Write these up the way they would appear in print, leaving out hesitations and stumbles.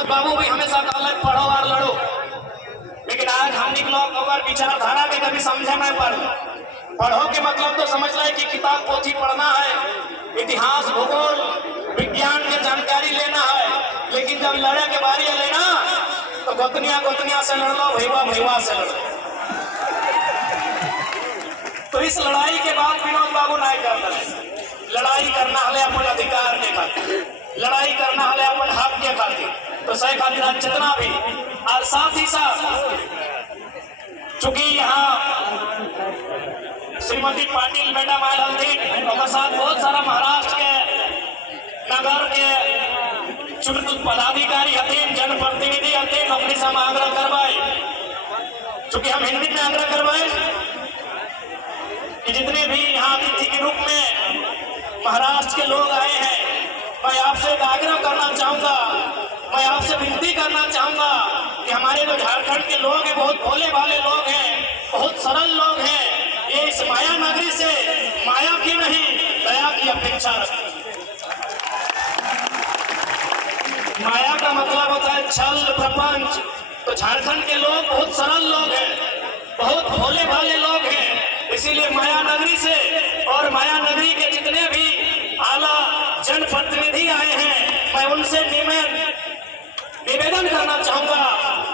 विनोद बाबू भी हमेशा कहले पढ़ो और लड़ो, लेकिन आज हम लोग अगर विचारधारा के कभी समझे नहीं पढ़ो के मतलब तो समझ रहे कि किताब पोथी पढ़ना है, इतिहास भूगोल विज्ञान की जानकारी लेना है, लेकिन जब लड़े के बारी है लेना तो गोतनिया से लड़ लो, भैया से लड़ लो। तो इस लड़ाई के बाद विनोद बाबू नहीं करते, लड़ाई करना हले अपन अधिकार के खातिर, लड़ाई करना हले अपन हक के खातिर, तो सही खातिर जितना भी। और साथ ही साथ चूंकि यहाँ श्रीमती पाटिल मैडम आयल हथिन, और साथ बहुत सारा महाराष्ट्र के नगर के चुनित पदाधिकारी हथिन, जनप्रतिनिधि हथिन, अपनी से आग्रह करवाए, चूंकि हम हिंदी में आग्रह करवाए कि जितने भी यहाँ अतिथि के रूप में महाराष्ट्र के लोग आए हैं, मैं आपसे आग्रह करना चाहूंगा, मैं आपसे विनती करना चाहूंगा कि हमारे जो झारखंड के लोग हैं बहुत भोले भाले लोग हैं, बहुत सरल लोग हैं, ये इस माया नगरी से माया की नहीं दया की अपेक्षा रखते हैं। माया का मतलब होता है छल प्रपंच, तो झारखंड के लोग बहुत सरल लोग हैं, बहुत भोले भाले लोग हैं, इसीलिए माया नगरी से और माया नगरी के जितने भी आला जनप्रतिनिधि आए हैं, मैं उनसे निवेदन करना चाहूंगा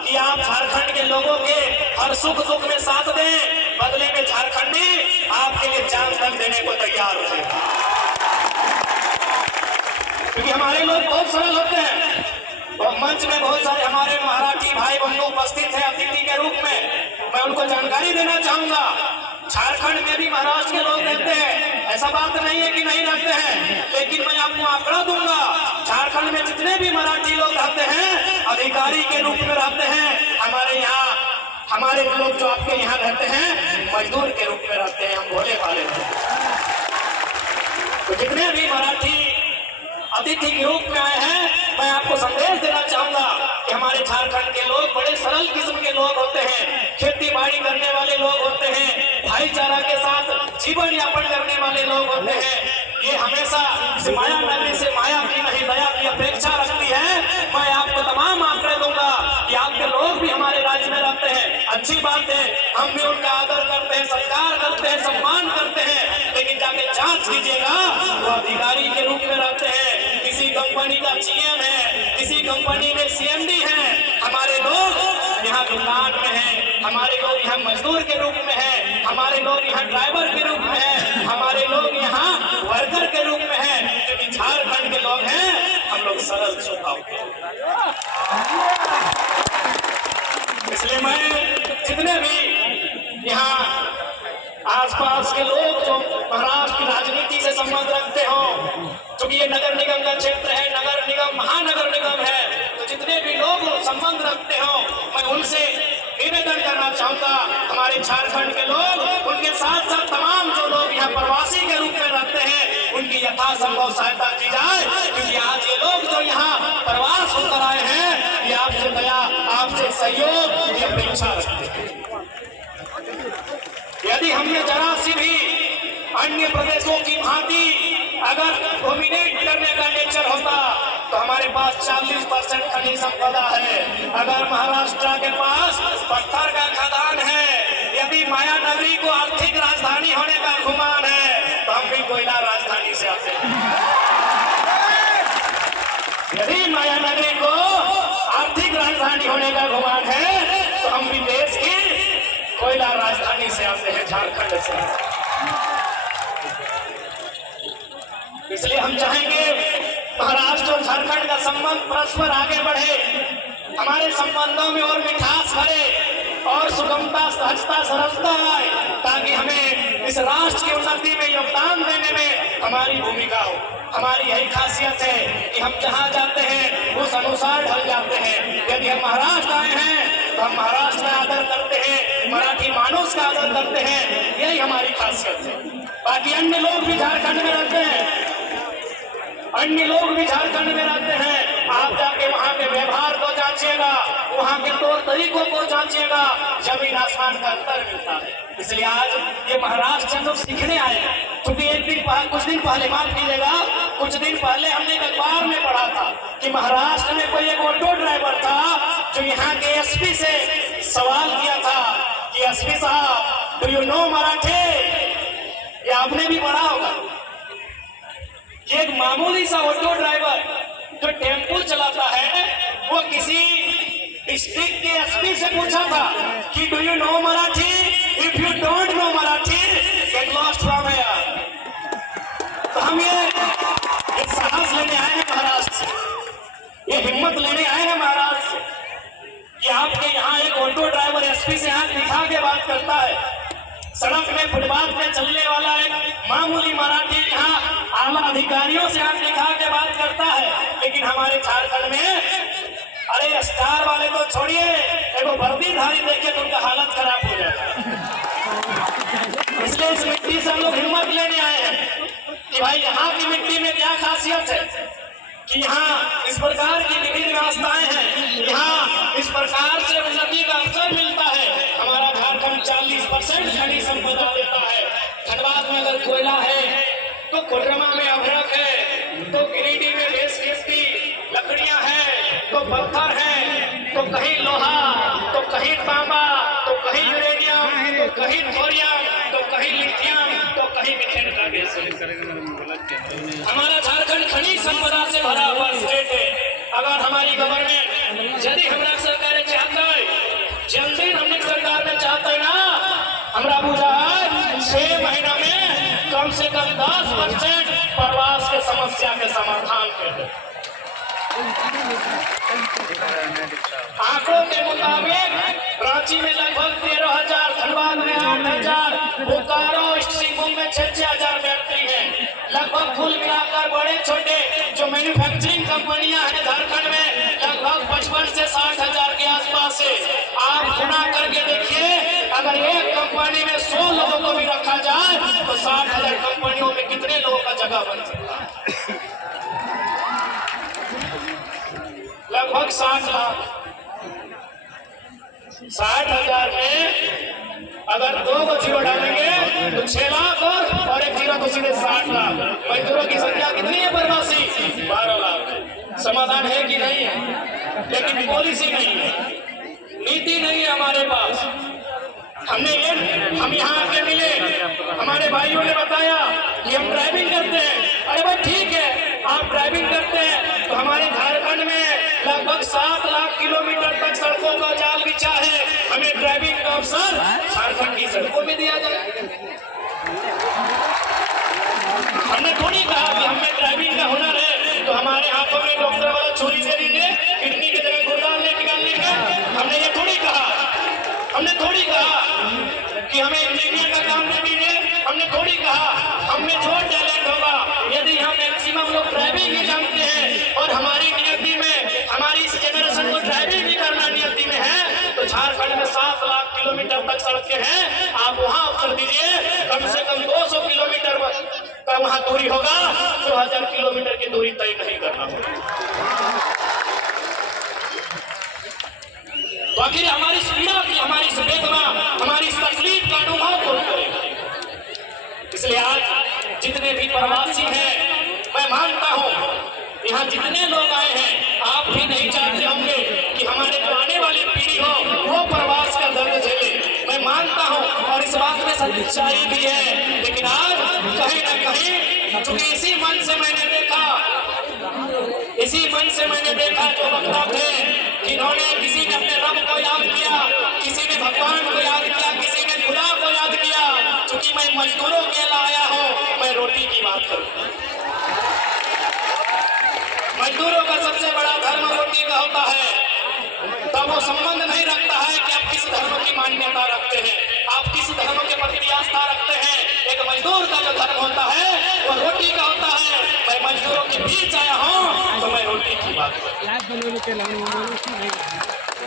कि आप झारखंड के लोगों के हर सुख दुख में साथ दें, बदले में झारखंडी आपके लिए जान तक देने को तैयार होते हैं, क्योंकि हमारे लोग बहुत सरल होते हैं। और मंच में बहुत सारे हमारे मराठी भाई बंधु उपस्थित हैं अतिथि के रूप में, मैं उनको जानकारी देना चाहूंगा, झारखंड में भी महाराष्ट्र के लोग रहते हैं, ऐसा बात नहीं है कि नहीं रहते हैं, लेकिन मैं आपको आंकड़ा दूंगा, झारखंड में जितने भी मराठी लोग रहते हैं अधिकारी के रूप में रहते हैं, हमारे यहाँ हमारे लोग जो आपके यहाँ रहते हैं मजदूर के रूप में रहते हैं, हम भोले भाले। तो जितने भी मराठी अतिथि के रूप में आए हैं, मैं आपको संदेश देना चाहूंगा कि हमारे झारखंड के लोग बड़े सरल किस्म के लोग होते हैं, खेती बाड़ी करने वाले लोग होते हैं, भाईचारा के साथ जीवन यापन करने वाले लोग होते हैं। ये हमेशा इस माया नगरी से माया की नहीं दया की अपेक्षा रखती है। मैं आपको तमाम आंकड़े दूंगा कि आपके लोग भी हमारे राज्य में रहते हैं, अच्छी बात है, हम भी उनका आदर करते हैं, सत्कार करते हैं, सम्मान करते हैं, लेकिन जाके जांच कीजिएगा वो अधिकारी के रूप में रहते हैं, किसी कंपनी का जीएम है, किसी कंपनी में सीएमडी है, हमारे लोग यहाँ दुकान में है, हमारे लोग यहाँ मजदूर के रूप में है, हमारे लोग यहाँ ड्राइवर के रूप में है, हमारे लोग यहाँ वर्कर के रूप में है, क्योंकि झारखंड के लोग हैं हम लोग सरल स्वभाव के। इसलिए मैं जितने भी यहाँ आसपास के लोग जो महाराष्ट्र की राजनीति से संबंध रखते हो, क्योंकि ये नगर निगम का क्षेत्र है, नगर निगम महानगर निगम है, तो जितने भी लोग संबंध रखते हो मैं उनसे निवेदन करना चाहूंगा, हमारे झारखंड के लोग उनके साथ साथ तमाम जो लोग यहाँ प्रवासी के रूप में रहते हैं उनकी यथासंभव सहायता की जाए, क्योंकि आज ये लोग जो यहाँ प्रवास होकर आए हैं ये आपसे दया आपसे सहयोग की अपेक्षा रखते हैं। यदि हमने जरा सी भी अन्य प्रदेशों की भांति अगर डोमिनेट करने का नेचर होता तो हमारे पास 40% खनिज संपदा है, अगर महाराष्ट्र के पास पत्थर का खदान है, यदि माया नगरी को आर्थिक राजधानी होने का गुमान है तो हम भी कोयला राजधानी से आते हैं। यदि माया नगरी को आर्थिक राजधानी होने का गुमान है तो हम भी देश की कोयला राजधानी से आते हैं, झारखंड से। इसलिए हम चाहेंगे महाराष्ट्र और झारखंड का संबंध परस्पर आगे बढ़े, हमारे संबंधों में और मिठास भरे और सुगमता सहजता सरलता आए, ताकि हमें इस राष्ट्र की उन्नति में योगदान देने में हमारी भूमिका हो। हमारी यही खासियत है कि हम जहाँ जाते हैं उस अनुसार ढल जाते हैं। यदि हम महाराष्ट्र आए हैं तो हम महाराष्ट्र का आदर करते हैं, मराठी मानुष का आदर करते हैं, यही हमारी खासियत है। बाकी अन्य लोग भी झारखंड में रहते हैं, अन्य लोग भी झारखंड में रहते हैं, आप जाके वहाँ के व्यवहार को जांचिएगा, वहाँ के तौर तरीकों को जांचिएगा, जमीन आसमान का अंतर मिलता है। इसलिए आज ये महाराष्ट्र से हम लोग सीखने आए हैं, क्योंकि कुछ दिन पहले माफ कीजिएगा, कुछ दिन पहले हमने एक अखबार में पढ़ा था कि महाराष्ट्र में कोई एक ऑटो ड्राइवर था जो यहाँ के एसपी से सवाल किया था कि एसपी साहब, डू यू नो मराठी? ये आपने भी पढ़ा होगा। ये एक मामूली सा ऑटो ड्राइवर जो टेम्पो चलाता है, वो किसी डिस्ट्रिक्ट के एसपी से पूछा था कि do you know Marathi? If you don't know Marathi, get lost from here. तो हम ये साहस लेने आए हैं महाराष्ट्र से, ये हिम्मत लेने आए हैं महाराष्ट्र से कि आपके यहाँ एक ऑटो ड्राइवर एसपी से हाथ दिखा के बात करता है। सड़क में फुटपाथ में चलने वाला एक मामूली मराठी यहाँ आला अधिकारियों से हाथ दिखा के बात करता है। लेकिन हमारे झारखंड में, अरे स्टार वाले तो छोड़िए, एगो वर्दीधारी देखे तो उनका हालत खराब हो जाता है। इसलिए इस मिट्टी से हम लोग हिम्मत लेने आए हैं कि भाई यहाँ की मिट्टी में क्या खासियत है कि यहाँ इस प्रकार की विधि व्यवस्थाएं हैं, यहाँ इस प्रकार से उन्नति का अवसर मिलता है। हमारा झारखंड 40% खनिज संपदा देता है। धनबाद में अगर कोयला है तो कोडरमा में अभ्रक है, तो गिरिडीह में बेसकीमती लकड़ियां हैं, तो पत्थर है, तो कहीं लोहा, तो कहीं तांबा, तो कहीं यूरेनियम, तो कहीं थोरियम, तो कहीं लिथियम, तो कहीं मीथेन का गैस। हमारा झारखंड खनिज संपदा से भरा हुआ स्टेट है। अगर हमारी गवर्नमेंट, यदि हमारा सरकार चाहता है, जल्दी हमने सरकार में चाहता है ना, हमारा पूजा 6 महीना में कम से कम 10% प्रवास के समस्या के समाधान कर दे। आंकड़ों के मुताबिक रांची में लगभग 13,000, धनबाद में 8,000, बोकारो स्ट्रीमों में 6,000 व्यक्ति हैं। लगभग कुल मिलाकर बड़े छोटे जो मैन्युफैक्चरिंग कंपनियां हैं झारखंड में, लगभग 55 से 60,000 के आसपास है। आप गुणा करके देखिए, अगर एक कंपनी में 100 लोगों को भी रखा जाए तो 60,000 कंपनियों में कितने लोगों का जगह बन सकता है? लगभग 60 लाख। 60,000 में अगर 2 को जीरो डालेंगे तो 6 लाख और एक जीरो तो सीधे 60 लाख। मजदूरों की संख्या कितनी है प्रवासी? 12 लाख। समाधान है कि नहीं है? लेकिन पॉलिसी नहीं है, नीति नहीं है हमारे पास। हम यहाँ आके मिले, हमारे भाइयों ने बताया कि हम ड्राइविंग करते हैं। अरे भाई ठीक है, आप ड्राइविंग करते हैं तो हमारे झारखंड में लगभग 7 लाख किलोमीटर तक सड़कों का जाल बिछा है। हमें ड्राइविंग का अवसर झारखंड की सड़कों में दिया जाए। हमने थोड़ी कहा कि हमें ड्राइविंग का हुनर है तो हमारे हाथों में डॉक्टर वाला छुरी दे दीजिए, किडनी की जगह गुर्दा निकालने का। हमने ये थोड़ी कहा। हमने थोड़ी कहा कि हमें इंजीनियर का काम दे दीजिए। हमने थोड़ी कहा हमें जो टैलेंट होगा, यदि हम मैक्सिमम लोग ड्राइविंग ही जानते हैं और हमारी नियति में, हमारी इस जेनरेशन को ड्राइविंग भी करना नियति में है, तो झारखंड में 7 लाख किलोमीटर तक सड़कें हैं। आप वहां अवसर दीजिए, कम से कम 200 किलोमीटर का वहां दूरी होगा, 2000 किलोमीटर की दूरी तय नहीं करना होगा। तो आखिर हमारी पीड़ा की, हमारी वेदना, हमारी तकलीफ का अनुभव कौन करेगा? इसलिए आज जितने भी प्रवासी हैं, मैं मानता हूं यहाँ जितने लोग आए हैं, आप भी नहीं चाहते होंगे कि हमारे जो आने वाली पीढ़ी हो वो प्रवास का दर्द झेले। मैं मानता हूं और इस बात में सच्चाई भी है। लेकिन आज कहीं ना कहीं, चूंकि इसी मन से मैंने देखा जो वक्ता थे जिन्होंने, किसी ने अपने रब को याद किया, किसी ने भगवान को याद किया, किसी ने खुदा को याद किया। चूंकि मैं मजदूरों के लाया हूं, मैं रोटी की बात करूं। मजदूरों का सबसे बड़ा धर्म रोटी का होता है। तब वो संबंध नहीं रखता है कि आप किस धर्म की मान्यता रखते हैं, आप किस धर्म के प्रति आस्था रखते हैं। एक मजदूर का जो धर्म होता है वो रोटी का होता है। मैं मजदूरों के बीच आया हूँ तो मैं रोटी की बात करूं।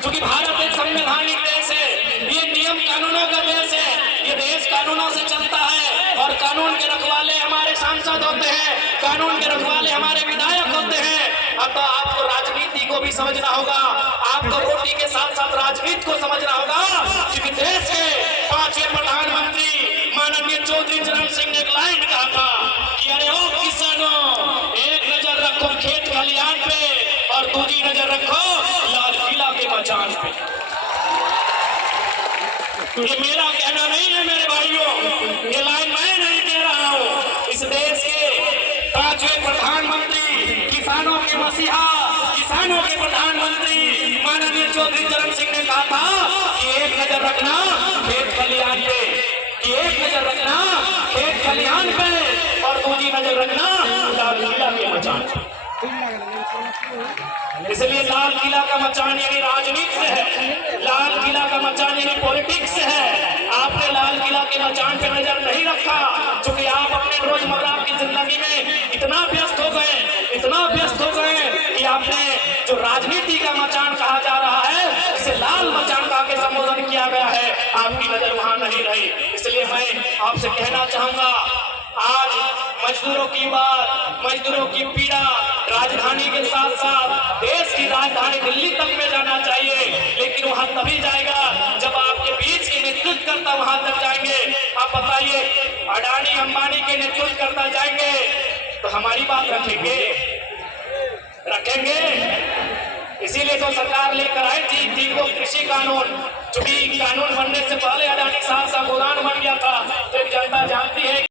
क्योंकि भारत एक संवैधानिक देश है, ये नियम कानूनों का देश है, ये देश कानूनों से चलता है और कानून के रखवाले हमारे सांसद होते हैं, कानून के रखवाले हमारे विधायक होते हैं। अब तो आपको राजनीति को भी समझना होगा, आपको रोटी के साथ साथ राजनीति को समझना होगा। क्योंकि देश के 5वें प्रधानमंत्री माननीय चौधरी चरण सिंह ने एक लाइन कहा था कि अरे ओ किसानों, एक नजर रखो खेत खलिहान पे, और दूसरी नजर रखो लाल किला के मचान पे। ये मेरा कहना नहीं है मेरे भाइयों, ये लाइन मैं नहीं कह रहा हूं। इस देश के 5वें प्रधानमंत्री, किसानों के मसीहा, किसानों के प्रधानमंत्री माननीय चौधरी चरण सिंह ने कहा था कि एक नजर रखना खेत खलिहान पे, कि एक नजर रखना खेत खलिहान पे और दूसरी नजर रखना लाल किला के मचान पे। इसलिए लाल किला का मचान यानी राजनीति से है, लाल किला का मचान यानी पॉलिटिक्स है। आपने लाल किला के मचान पे नजर नहीं रखा क्योंकि आप अपने रोजमर्रा की जिंदगी में इतना व्यस्त हो गए, इतना व्यस्त हो गए कि आपने जो राजनीति का मचान कहा जा रहा है इसे लाल मचान कहा के संबोधन किया गया है, आपकी नजर वहां नहीं रही। इसलिए मैं आपसे कहना चाहूंगा, आज मजदूरों की बात, मजदूरों की पीड़ा राजधानी के साथ साथ देश की राजधानी दिल्ली तक में जाना चाहिए, लेकिन वहां तभी जाएगा जब आपके बीच के नेतृत्व करता वहां तक जाएंगे। आप बताइए, अडानी अंबानी के नेतृत्व करता जाएंगे तो हमारी बात रखेंगे? रखेंगे? इसीलिए तो सरकार लेकर आई थी 3 कृषि कानून, चूंकि कानून बनने से पहले अडानी साहब का गोदान बन गया था। तो जनता जानती है